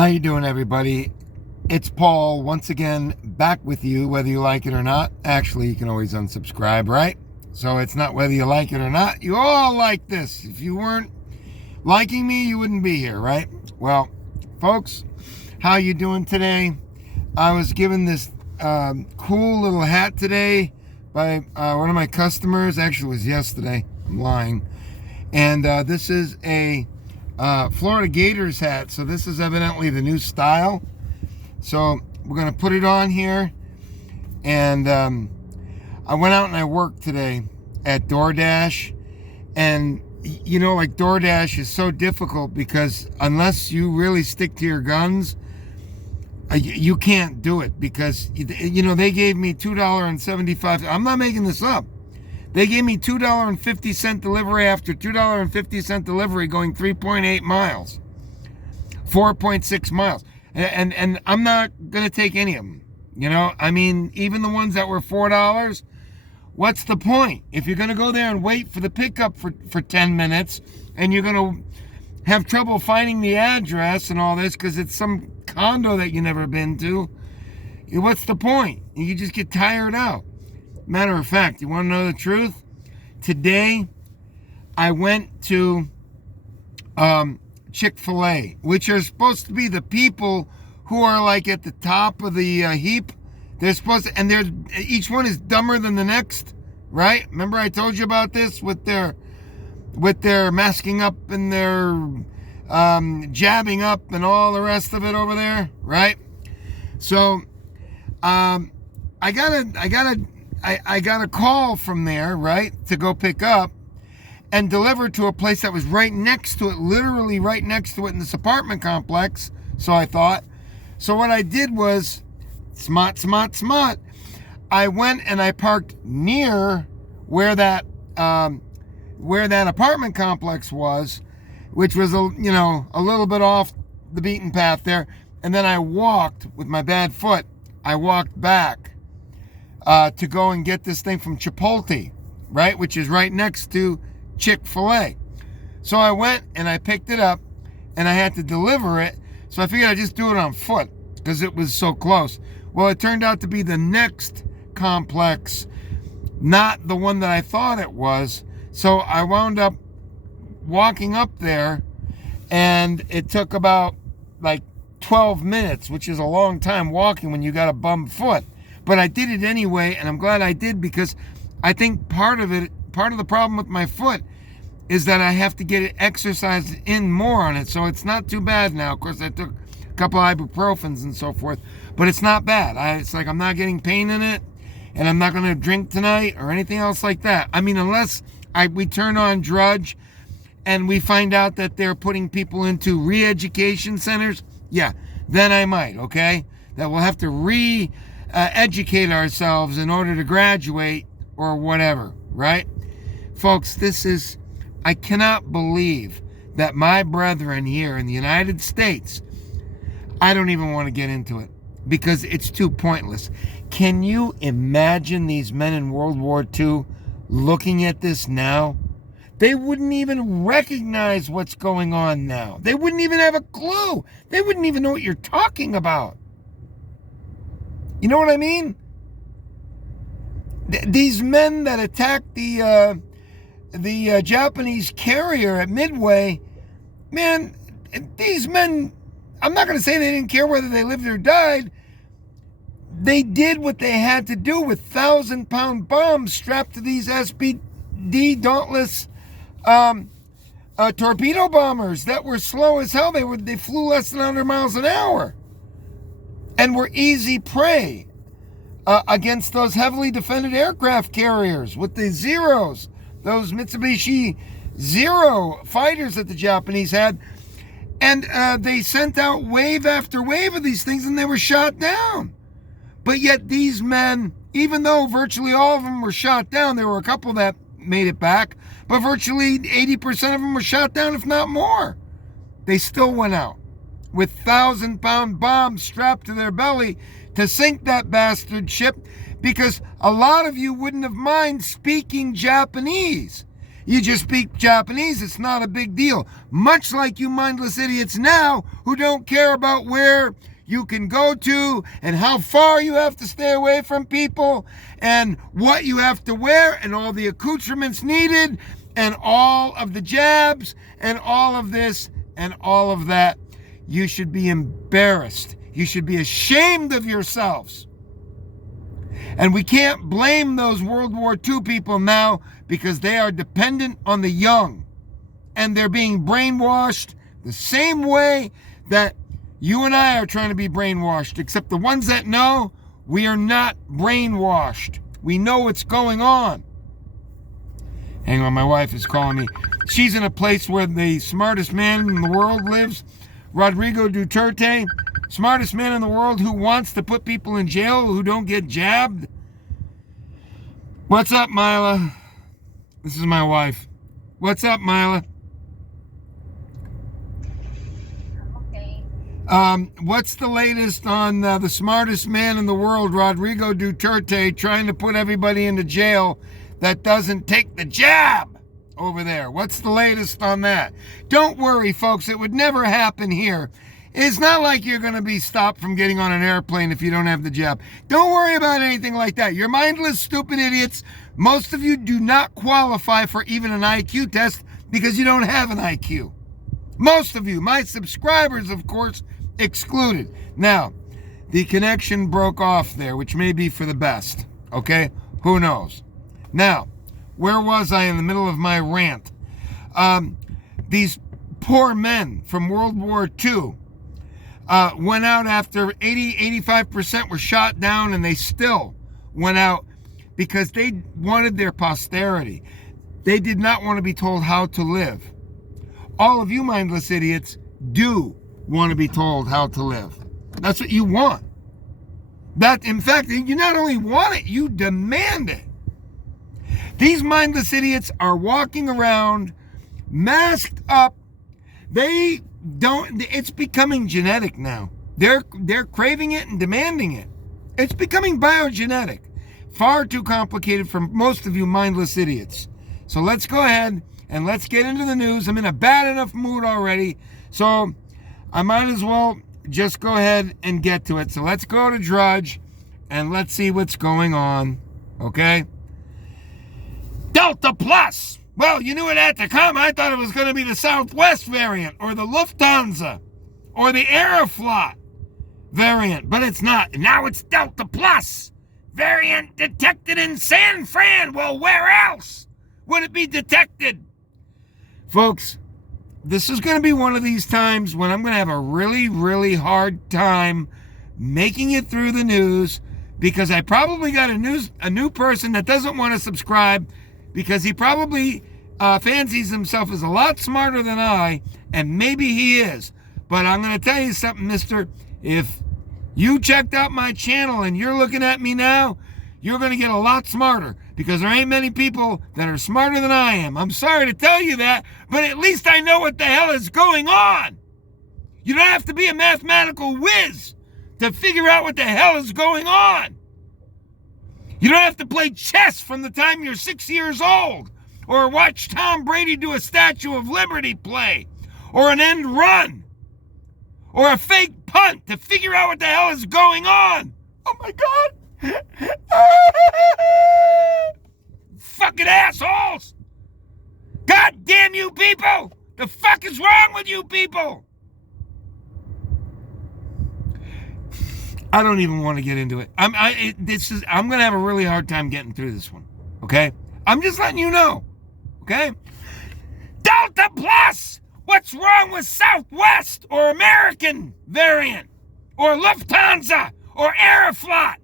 How you doing, everybody? It's Paul once again back with you, whether you like it or not. Actually, you can always unsubscribe, right? So it's not whether you like it or not. You all like this. If you weren't liking me, you wouldn't be here, right? Well, folks, how you doing today? I was given this cool little hat today by one of my customers. Actually, it was yesterday. I'm lying. And this is a Florida Gators hat. So this is evidently the new style. So we're going to put it on here. And I went out and I worked today at DoorDash. And, you know, like DoorDash is so difficult because unless you really stick to your guns, you can't do it because, you know, they gave me $2.75. I'm not making this up. They gave me $2.50 delivery after $2.50 delivery going 3.8 miles, 4.6 miles. And I'm not going to take any of them. You know, I mean, even the ones that were $4, what's the point? If you're going to go there and wait for the pickup for 10 minutes and you're going to have trouble finding the address and all this because it's some condo that you never been to, what's the point? You just get tired out. Matter of fact, you want to know the truth? Today, I went to Chick-fil-A, which are supposed to be the people who are like at the top of the heap. They're supposed to, and each one is dumber than the next, right? Remember I told you about this with their masking up and their jabbing up and all the rest of it over there, right? So, I got a call from there, right, to go pick up and deliver to a place that was right next to it, literally right next to it in this apartment complex. So I thought. So what I did was, smart. I went and I parked near where that apartment complex was, which was, a little bit off the beaten path there. And then I walked with my bad foot. I walked back to go and get this thing from Chipotle, right, which is right next to Chick-fil-A. So I went and I picked it up and I had to deliver it. So I figured I'd just do it on foot because it was so close. Well, it turned out to be the next complex, not the one that I thought it was. So I wound up walking up there and it took about like 12 minutes, which is a long time walking when you got a bum foot. But I did it anyway, and I'm glad I did because I think part of the problem with my foot is that I have to get it exercised in more on it. So it's not too bad now. Of course, I took a couple ibuprofens and so forth, but it's not bad. It's like I'm not getting pain in it, and I'm not going to drink tonight or anything else like that. I mean, unless we turn on Drudge and we find out that they're putting people into re-education centers, yeah, then I might, okay? That we'll have to educate ourselves in order to graduate or whatever, right? Folks, I cannot believe that my brethren here in the United States, I don't even want to get into it because it's too pointless. Can you imagine these men in World War II looking at this now? They wouldn't even recognize what's going on now. They wouldn't even have a clue. They wouldn't even know what you're talking about. You know what I mean? These men that attacked the Japanese carrier at Midway, man, these men, I'm not going to say they didn't care whether they lived or died. They did what they had to do with 1,000-pound bombs strapped to these SPD Dauntless torpedo bombers that were slow as hell. They flew less than 100 miles an hour and were easy prey against those heavily defended aircraft carriers with the Zeros, those Mitsubishi Zero fighters that the Japanese had. And they sent out wave after wave of these things and they were shot down. But yet these men, even though virtually all of them were shot down, there were a couple that made it back, but virtually 80% of them were shot down, if not more. They still went out with 1,000-pound bombs strapped to their belly to sink that bastard ship because a lot of you wouldn't have mind speaking Japanese. You just speak Japanese. It's not a big deal. Much like you mindless idiots now who don't care about where you can go to and how far you have to stay away from people and what you have to wear and all the accoutrements needed and all of the jabs and all of this and all of that. You should be embarrassed. You should be ashamed of yourselves. And we can't blame those World War II people now because they are dependent on the young. And they're being brainwashed the same way that you and I are trying to be brainwashed. Except the ones that know, we are not brainwashed. We know what's going on. Hang on, my wife is calling me. She's in a place where the smartest man in the world lives, Rodrigo Duterte. Smartest man in the world who wants to put people in jail who don't get jabbed. What's up, Mila? This is my wife. What's up, Mila? Okay. What's the latest on the smartest man in the world, Rodrigo Duterte, trying to put everybody into jail that doesn't take the jab over there? What's the latest on that? Don't worry, folks. It would never happen here. It's not like you're going to be stopped from getting on an airplane if you don't have the jab. Don't worry about anything like that. You're mindless, stupid idiots. Most of you do not qualify for even an IQ test because you don't have an IQ. Most of you, my subscribers, of course, excluded. Now, the connection broke off there, which may be for the best. Okay? Who knows? Now, where was I in the middle of my rant? These poor men from World War II went out after 85% were shot down, and they still went out because they wanted their posterity. They did not want to be told how to live. All of you mindless idiots do want to be told how to live. That's what you want. That, in fact, you not only want it, you demand it. These mindless idiots are walking around masked up. They don't, it's becoming genetic now. They're craving it and demanding it. It's becoming biogenetic. Far too complicated for most of you mindless idiots. So let's go ahead and let's get into the news. I'm in a bad enough mood already, so I might as well just go ahead and get to it. So let's go to Drudge and let's see what's going on, okay? Delta Plus. Well, you knew it had to come. I thought it was going to be the Southwest variant or the Lufthansa or the Aeroflot variant, but it's not. Now it's Delta Plus. Variant detected in San Fran. Well, where else would it be detected? Folks, this is going to be one of these times when I'm going to have a really, really hard time making it through the news because I probably got a new person that doesn't want to subscribe because he probably fancies himself as a lot smarter than I, and maybe he is. But I'm going to tell you something, mister. If you checked out my channel and you're looking at me now, you're going to get a lot smarter because there ain't many people that are smarter than I am. I'm sorry to tell you that, but at least I know what the hell is going on. You don't have to be a mathematical whiz to figure out what the hell is going on. You don't have to play chess from the time you're 6 years old or watch Tom Brady do a Statue of Liberty play or an end run or a fake punt to figure out what the hell is going on. Oh my God. Fucking assholes. God damn you people. The fuck is wrong with you people? I don't even want to get into it. I'm going to have a really hard time getting through this one. Okay? I'm just letting you know. Okay? Delta Plus! What's wrong with Southwest or American variant? Or Lufthansa or Aeroflot?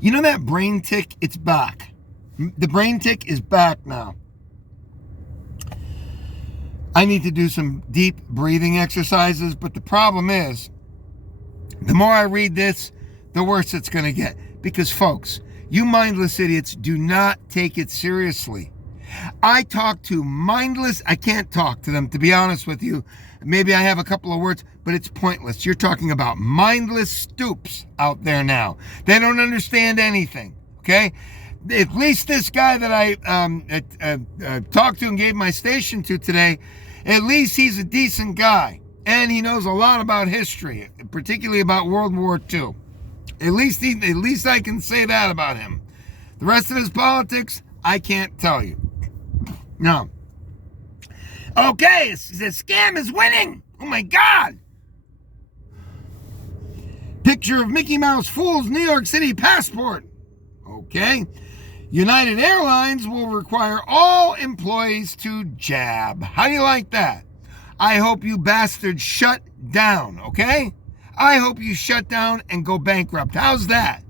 You know that brain tick? It's back. The brain tick is back now. I need to do some deep breathing exercises, but the problem is, the more I read this, the worse it's going to get. Because, folks, you mindless idiots do not take it seriously. I talk to mindless, I can't talk to them, to be honest with you. Maybe I have a couple of words, but it's pointless. You're talking about mindless stoops out there now. They don't understand anything, okay? At least this guy that I talked to and gave my station to today, at least he's a decent guy. And he knows a lot about history, particularly about World War II. At least I can say that about him. The rest of his politics, I can't tell you. No. Okay, the scam is winning. Oh my God. Picture of Mickey Mouse Fool's New York City passport. Okay. United Airlines will require all employees to jab. How do you like that? I hope you bastards shut down, okay? I hope you shut down and go bankrupt. How's that?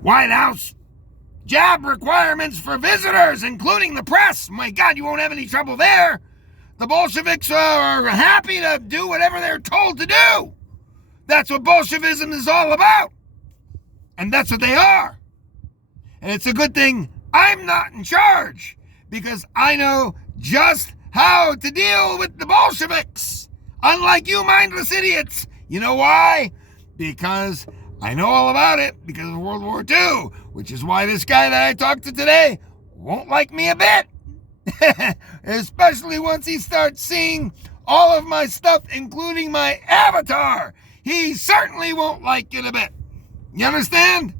White House, jab requirements for visitors, including the press. My God, you won't have any trouble there. The Bolsheviks are happy to do whatever they're told to do. That's what Bolshevism is all about. And that's what they are. And it's a good thing I'm not in charge, because I know just how to deal with the Bolsheviks. Unlike you mindless idiots. You know why? Because I know all about it because of World War II, which is why this guy that I talked to today won't like me a bit. Especially once he starts seeing all of my stuff, including my avatar. He certainly won't like it a bit. You understand?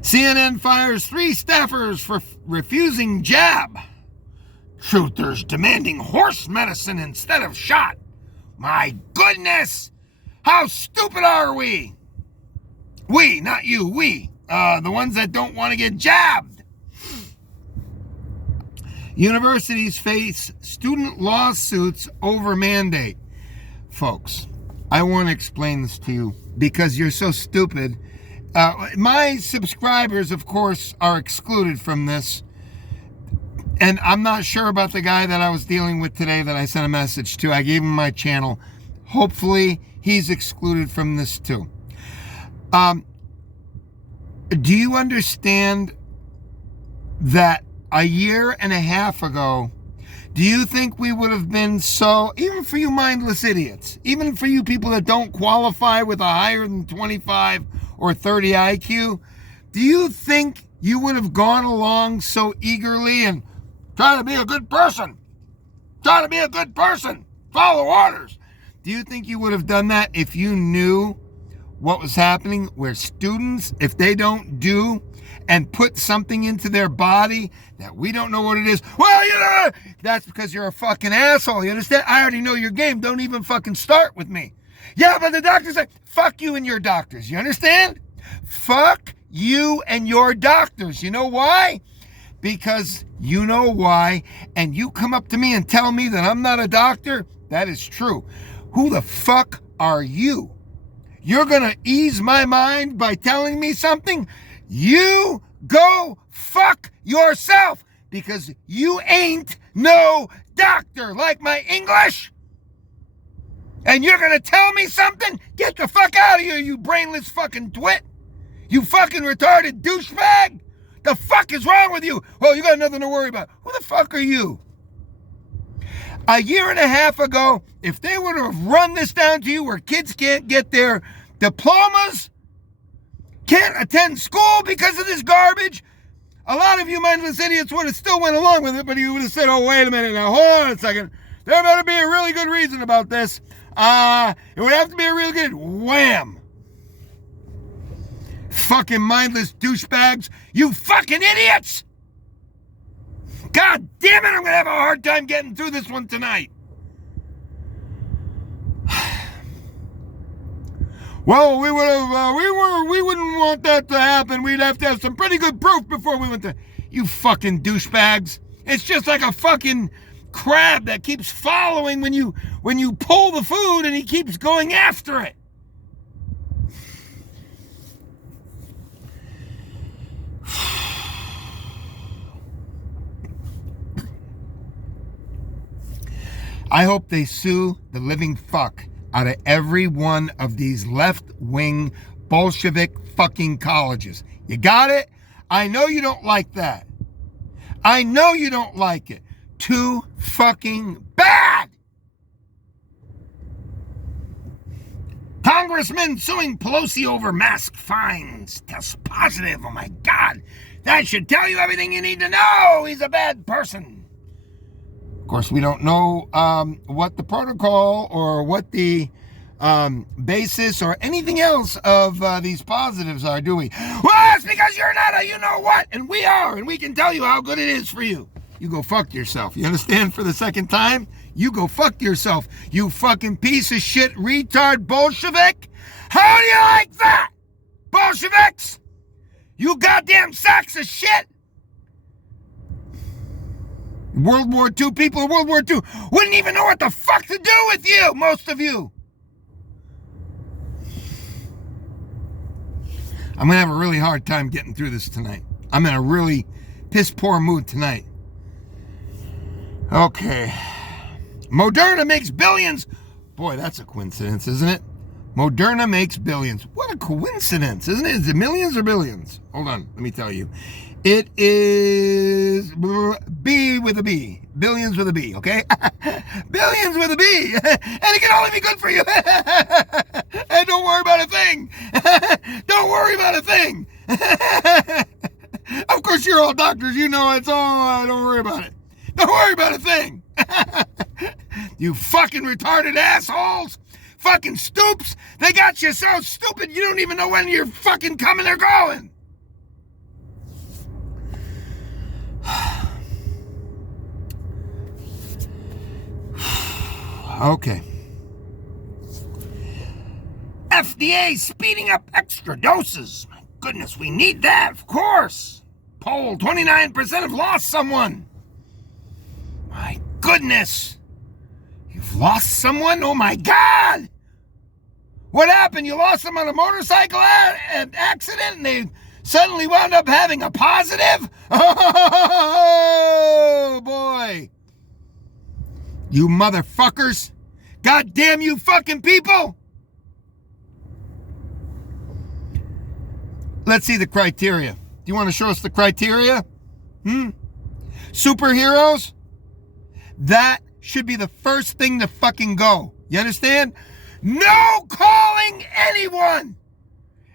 CNN fires 3 staffers for refusing jab. Truthers demanding horse medicine instead of shot. My goodness! How stupid are we? We, not you, we. The ones that don't want to get jabbed. Universities face student lawsuits over mandate. Folks, I want to explain this to you because you're so stupid. My subscribers, of course, are excluded from this. And I'm not sure about the guy that I was dealing with today that I sent a message to. I gave him my channel. Hopefully, he's excluded from this too. Do you understand that a year and a half ago, do you think we would have been so, even for you mindless idiots, even for you people that don't qualify with a higher than 25 or 30 IQ, do you think you would have gone along so eagerly and try to be a good person? Try to be a good person. Follow orders. Do you think you would have done that if you knew what was happening, where students, if they don't do and put something into their body that we don't know what it is, well, you know, that's because you're a fucking asshole. You understand? I already know your game. Don't even fucking start with me. Yeah, but the doctor's like, fuck you and your doctors. You understand? Fuck you and your doctors. You know why? Because you know why, and you come up to me and tell me that I'm not a doctor. That is true. Who the fuck are you? You're gonna ease my mind by telling me something? You go fuck yourself, because you ain't no doctor. Like my English? And you're gonna tell me something? Get the fuck out of here, you brainless fucking twit. You fucking retarded douchebag. The fuck is wrong with you? Well, you got nothing to worry about. Who the fuck are you? A year and a half ago, if they would have run this down to you where kids can't get their diplomas, can't attend school because of this garbage, a lot of you mindless idiots would have still went along with it, but you would have said, oh, wait a minute now, hold on a second. There better be a really good reason about this. It would have to be a really good wham. Fucking mindless douchebags. You fucking idiots! God damn it, I'm gonna have a hard time getting through this one tonight. Well, we wouldn't want that to happen. We'd have to have some pretty good proof before we went to... You fucking douchebags. It's just like a fucking crab that keeps following when you pull the food, and he keeps going after it. I hope they sue the living fuck out of every one of these left-wing Bolshevik fucking colleges. You got it? I know you don't like that. I know you don't like it. Too fucking bad. Congressman suing Pelosi over mask fines. Test positive. Oh my God. That should tell you everything you need to know. He's a bad person. Of course, we don't know what the protocol or what the basis or anything else of these positives are, do we? Well, it's because you're not a you-know-what, and we are, and we can tell you how good it is for you. You go fuck yourself. You understand? For the second time, you go fuck yourself. You fucking piece of shit, retard Bolshevik. How do you like that? Bolsheviks? You goddamn sacks of shit. World War II people in World War II wouldn't even know what the fuck to do with you, most of you. I'm going to have a really hard time getting through this tonight. I'm in a really piss-poor mood tonight. Okay. Moderna makes billions. Boy, that's a coincidence, isn't it? Moderna makes billions. What a coincidence, isn't it? Is it millions or billions? Hold on, let me tell you. It is B with a B. Billions with a B, okay? Billions with a B. And it can only be good for you. And don't worry about a thing. Don't worry about a thing. Of course, you're all doctors. You know it's all, don't worry about it. Don't worry about a thing. You fucking retarded assholes. Fucking stoops. They got you so stupid you don't even know when you're fucking coming or going. Okay. FDA speeding up extra doses. My goodness, we need that, of course. Poll, 29% have lost someone. My goodness. You've lost someone? Oh my God. What happened? You lost them on a motorcycle accident and they suddenly wound up having a positive? Oh boy. You motherfuckers. God damn you fucking people. Let's see the criteria. Do you want to show us the criteria? Superheroes? That should be the first thing to fucking go. You understand? No calling anyone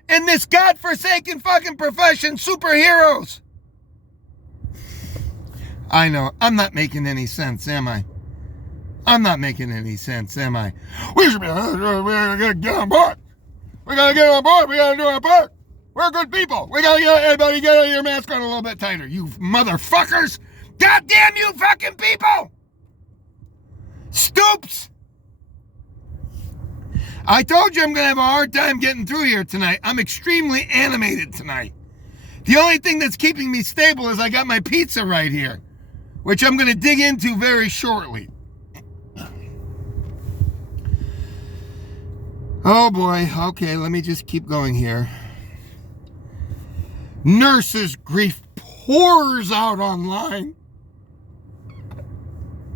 in this godforsaken fucking profession superheroes. I know. I'm not making any sense, am I? I'm not making any sense, am I? We should be, we gotta get on board. We gotta get on board. We gotta do our part. We're good people. We gotta get everybody get your mask on a little bit tighter. You motherfuckers. God damn you fucking people. Stoops. I told you I'm going to have a hard time getting through here tonight. I'm extremely animated tonight. The only thing that's keeping me stable is I got my pizza right here, which I'm going to dig into very shortly. Oh boy. Okay, let me just keep going here. Nurses' grief pours out online.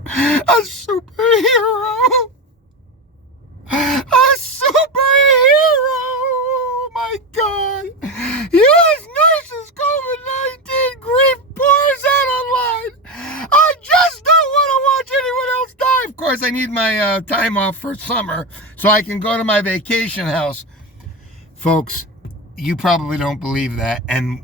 A superhero. A superhero. Oh my God. U.S. nurses COVID-19 grief pours out online. I just don't want to watch anyone else die. Of course, I need my time off for summer so I can go to my vacation house. Folks, you probably don't believe that. And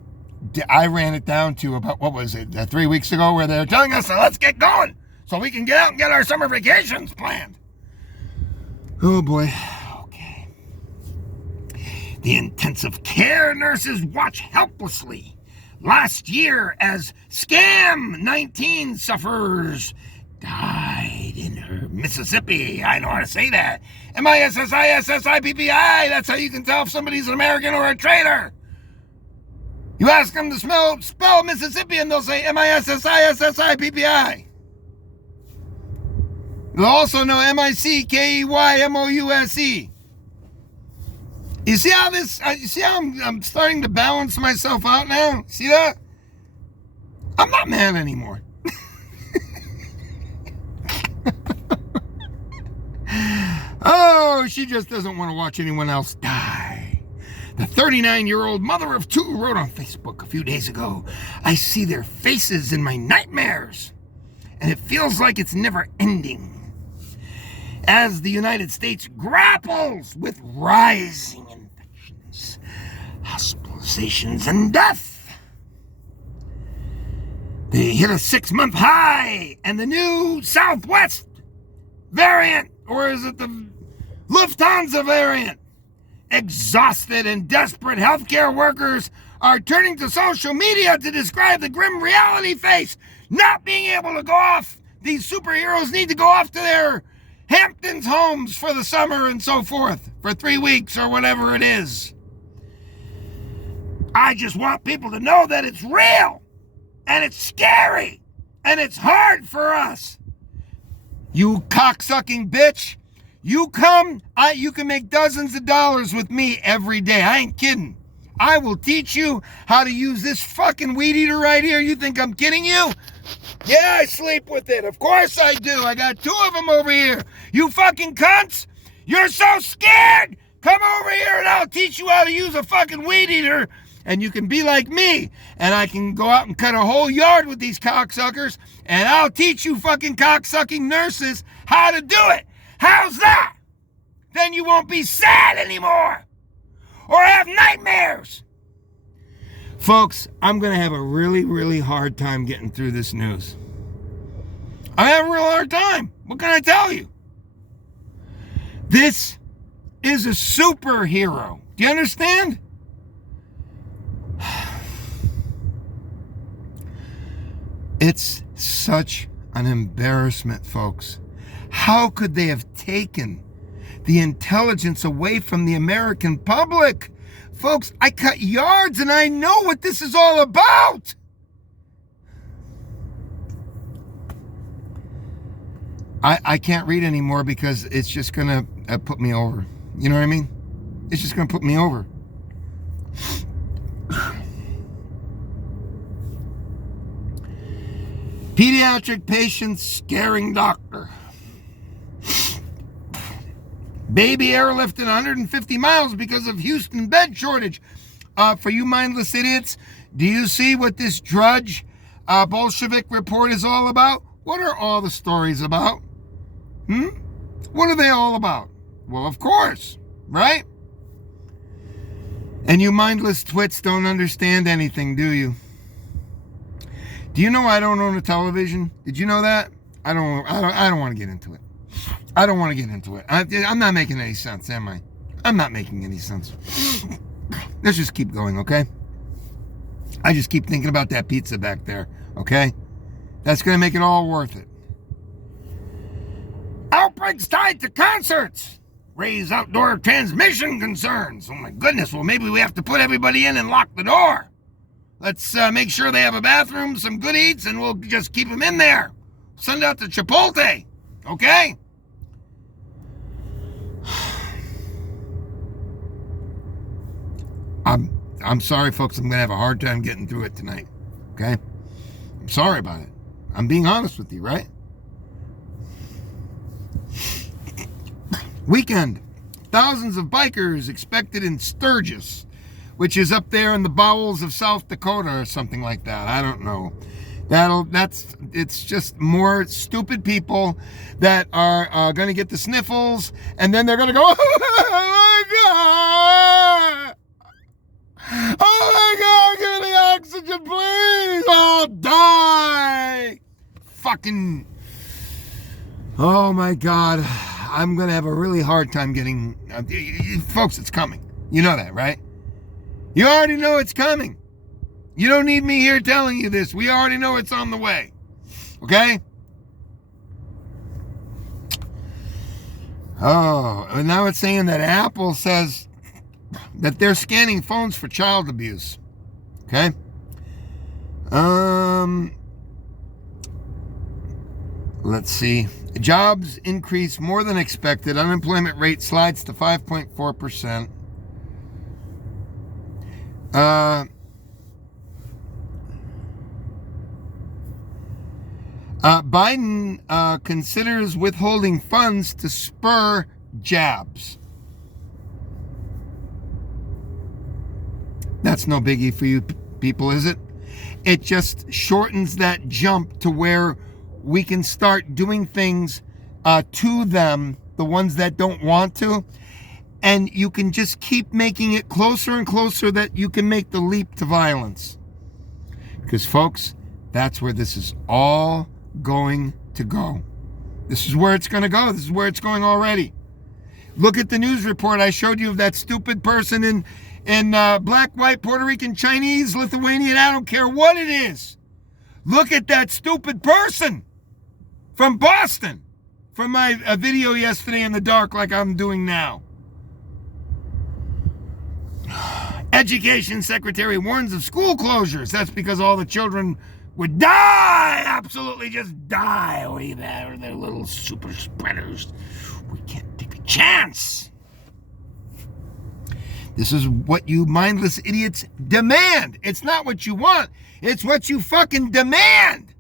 I ran it down to about, what was it, 3 weeks ago, where they were telling us, let's get going so we can get out and get our summer vacations planned. Oh boy. Okay. The intensive care nurses watch helplessly last year as Scam 19 sufferers died in her Mississippi. I know how to say that. M-I-S-S-I-S-S-I-P-P-I. That's how you can tell if somebody's an American or a traitor. You ask them to spell Mississippi and they'll say M-I-S-S-I-S-S-I-P-P-I. You'll also know M-I-C-K-E-Y-M-O-U-S-E. You see how I'm starting to balance myself out now? See that? I'm not mad anymore. Oh, she just doesn't want to watch anyone else die. The 39-year-old mother of two wrote on Facebook a few days ago, "I see their faces in my nightmares, and it feels like it's never ending." As the United States grapples with rising infections, hospitalizations, and death, they hit a 6-month high, and the new Southwest variant, or is it the Lufthansa variant? Exhausted and desperate healthcare workers are turning to social media to describe the grim reality face, not being able to go off. These superheroes need to go off to their Hamptons homes for the summer and so forth, for 3 weeks or whatever it is. I just want people to know that it's real, and it's scary, and it's hard for us. You cocksucking bitch. You come, you can make dozens of dollars with me every day. I ain't kidding. I will teach you how to use this fucking weed eater right here. You think I'm kidding you? Yeah, I sleep with it. Of course I do. I got 2 of them over here. You fucking cunts. You're so scared. Come over here and I'll teach you how to use a fucking weed eater. And you can be like me. And I can go out and cut a whole yard with these cocksuckers. And I'll teach you fucking cocksucking nurses how to do it. How's that? Then you won't be sad anymore or have nightmares. Folks, I'm going to have a really, really hard time getting through this news. I have a real hard time. What can I tell you? This is a superhero. Do you understand? It's such an embarrassment, folks. How could they have taken the intelligence away from the American public? Folks, I cut yards and I know what this is all about. I can't read anymore because it's just going to put me over. You know what I mean? It's just going to put me over. Pediatric patient scaring doctor. Baby airlifted 150 miles because of Houston bed shortage. For you mindless idiots, do you see what this Drudge Bolshevik report is all about? What are all the stories about? What are they all about? Well, of course, right? And you mindless twits don't understand anything, do you? Do you know I don't own a television? Did you know that? I don't want to get into it. I don't want to get into it. I'm not making any sense, am I? I'm not making any sense. Let's just keep going, okay? I just keep thinking about that pizza back there, okay? That's going to make it all worth it. Outbreaks tied to concerts raise outdoor transmission concerns. Oh my goodness, well maybe we have to put everybody in and lock the door. Let's make sure they have a bathroom, some good eats, and we'll just keep them in there. Send out to Chipotle, okay? I'm sorry, folks. I'm going to have a hard time getting through it tonight, okay? I'm sorry about it. I'm being honest with you, right? Weekend. Thousands of bikers expected in Sturgis, which is up there in the bowels of South Dakota or something like that. I don't know. It's just more stupid people that are going to get the sniffles, and then they're going to go, oh my God! Oh my God, give me oxygen, please! I'll die! Fucking, oh my God. I'm going to have a really hard time getting, folks, it's coming. You know that, right? You already know it's coming. You don't need me here telling you this. We already know it's on the way. Okay? Oh, and now it's saying that Apple says that they're scanning phones for child abuse. Okay? Let's see. Jobs increase more than expected. Unemployment rate slides to 5.4%. Biden considers withholding funds to spur jabs. That's no biggie for you people, is it? It just shortens that jump to where we can start doing things to them, the ones that don't want to, and you can just keep making it closer and closer that you can make the leap to violence. Because, folks, that's where this is all going to go. This is where it's going to go. This is where it's going already. Look at the news report I showed you of that stupid person in black, white, Puerto Rican, Chinese, Lithuanian, I don't care what it is. Look at that stupid person from Boston, from my video yesterday in the dark like I'm doing now. Education Secretary warns of school closures. That's because all the children would die, absolutely just die. Way there, they're little super spreaders. We can't take a chance. This is what you mindless idiots demand. It's not what you want. It's what you fucking demand.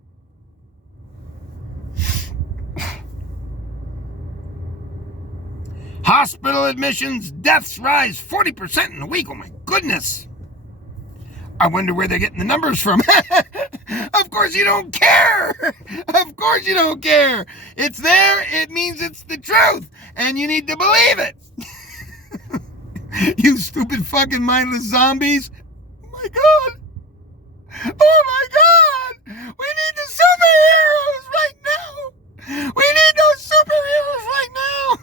Hospital admissions, deaths rise 40% in a week. Oh my goodness. I wonder where they're getting the numbers from. Of course you don't care. Of course you don't care. It's there. It means it's the truth. And you need to believe it. You stupid fucking mindless zombies. Oh my God. Oh my God. We need the superheroes right now. We need those superheroes right now.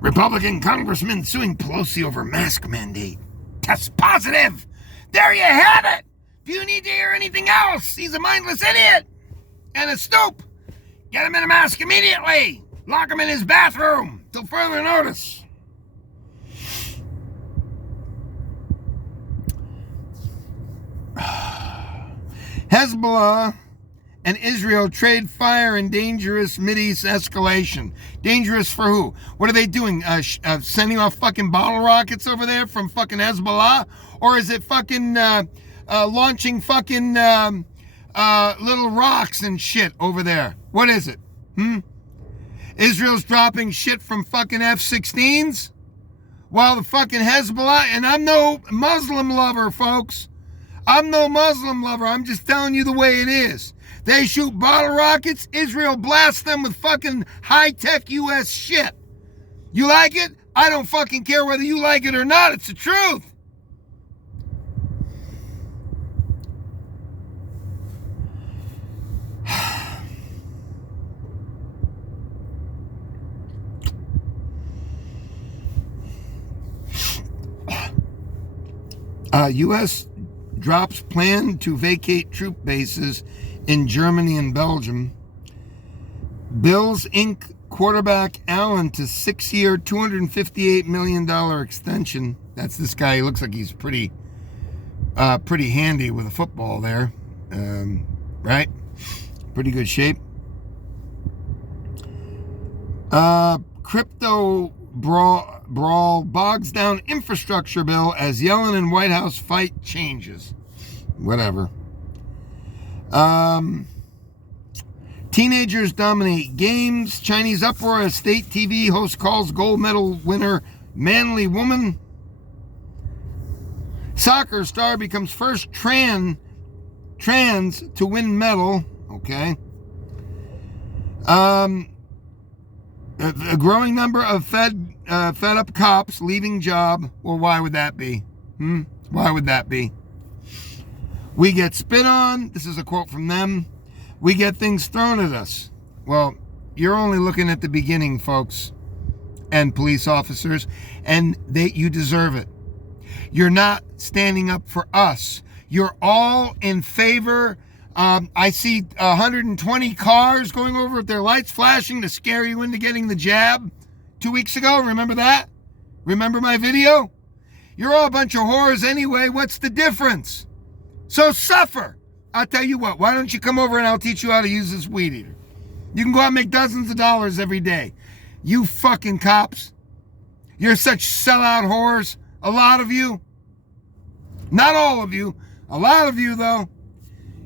Republican congressman suing Pelosi over mask mandate. Test positive. There you have it. Do you need to hear anything else? He's a mindless idiot and a stoop. Get him in a mask immediately. Lock him in his bathroom till further notice. Hezbollah and Israel trade fire in dangerous Mideast escalation. Dangerous for who? What are they doing? Sending off fucking bottle rockets over there from fucking Hezbollah? Or is it fucking launching fucking little rocks and shit over there? What is it? Israel's dropping shit from fucking F-16s? While the fucking Hezbollah, and I'm no Muslim lover, folks. I'm no Muslim lover. I'm just telling you the way it is. They shoot bottle rockets. Israel blasts them with fucking high-tech U.S. shit. You like it? I don't fucking care whether you like it or not. It's the truth. U.S. drops plan to vacate troop bases in Germany and Belgium. Bills Inc. quarterback Allen to 6-year, $258 million extension. That's this guy. He looks like he's pretty handy with a football there. Right? Pretty good shape. Crypto brawl bogs down infrastructure bill as Yellen and White House fight changes. Whatever. Teenagers dominate games. Chinese uproar as state TV host calls gold medal winner manly woman. Soccer star becomes first trans to win medal. Okay. A growing number of fed up cops leaving job. Well, why would that be? Why would that be? We get spit on. This is a quote from them. We get things thrown at us. Well, you're only looking at the beginning, folks, and police officers, and you deserve it. You're not standing up for us. You're all in favor. I see 120 cars going over with their lights flashing to scare you into getting the jab 2 weeks ago. Remember that? Remember my video? You're all a bunch of whores anyway. What's the difference? So suffer. I'll tell you what. Why don't you come over and I'll teach you how to use this weed eater? You can go out and make dozens of dollars every day. You fucking cops. You're such sellout whores. A lot of you. Not all of you. A lot of you, though.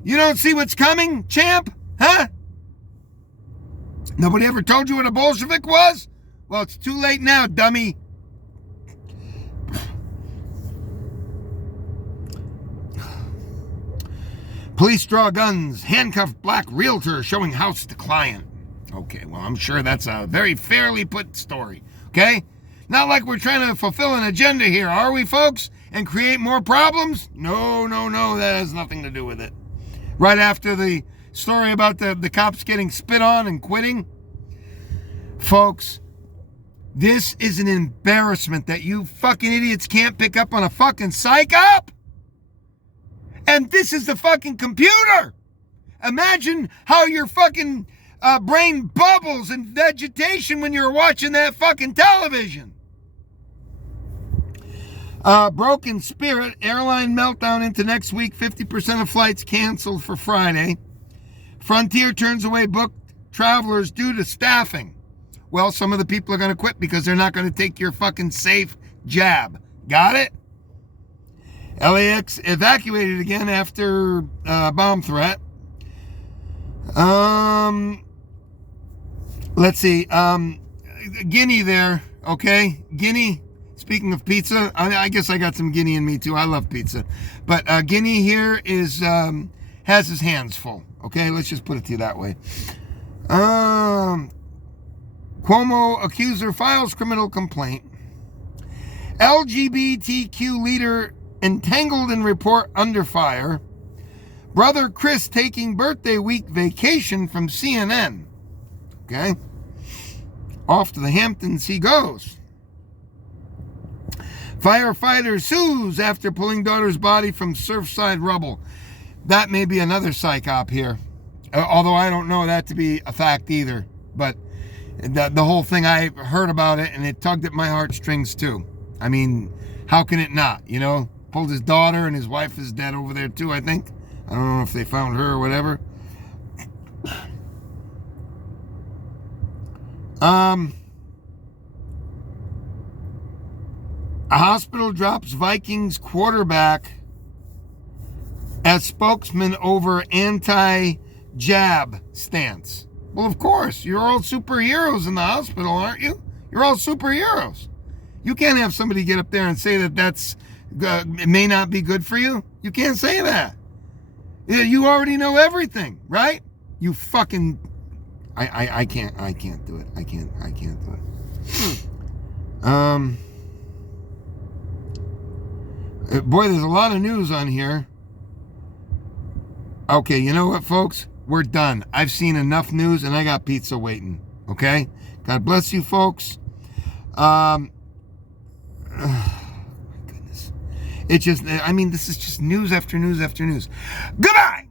You don't see what's coming, champ? Huh? Nobody ever told you what a Bolshevik was? Well, it's too late now, dummy. Police draw guns, handcuffed black realtor showing house to client. Okay, well, I'm sure that's a very fairly put story, okay? Not like we're trying to fulfill an agenda here, are we, folks? And create more problems? No, that has nothing to do with it. Right after the story about the cops getting spit on and quitting. Folks, this is an embarrassment that you fucking idiots can't pick up on a fucking psych op. And this is the fucking computer. Imagine how your fucking brain bubbles in vegetation when you're watching that fucking television. Broken Spirit, airline meltdown into next week. 50% of flights canceled for Friday. Frontier turns away booked travelers due to staffing. Well, some of the people are going to quit because they're not going to take your fucking safe jab. Got it? LAX evacuated again after bomb threat. Let's see. Guinea there, okay? Guinea, speaking of pizza, I guess I got some Guinea in me too. I love pizza. But Guinea here is has his hands full, okay? Let's just put it to you that way. Cuomo accuser files criminal complaint. LGBTQ leader entangled in report under fire. Brother Chris taking birthday week vacation from CNN. Okay. Off to the Hamptons he goes. Firefighter sues after pulling daughter's body from Surfside rubble. That may be another psych op here. Although I don't know that to be a fact either. But the whole thing, I heard about it and it tugged at my heartstrings too. I mean, how can it not, you know? Pulled his daughter and his wife is dead over there too, I think. I don't know if they found her or whatever. A hospital drops Vikings quarterback as spokesman over anti-jab stance. Well, of course, you're all superheroes in the hospital, aren't you? You're all superheroes. You can't have somebody get up there and say that it may not be good for you. You can't say that. You already know everything, right? You fucking... I can't do it. I can't do it. Boy, there's a lot of news on here. Okay, you know what, folks? We're done. I've seen enough news and I got pizza waiting. Okay? God bless you, folks. My goodness. It just, I mean, this is just news after news after news. Goodbye!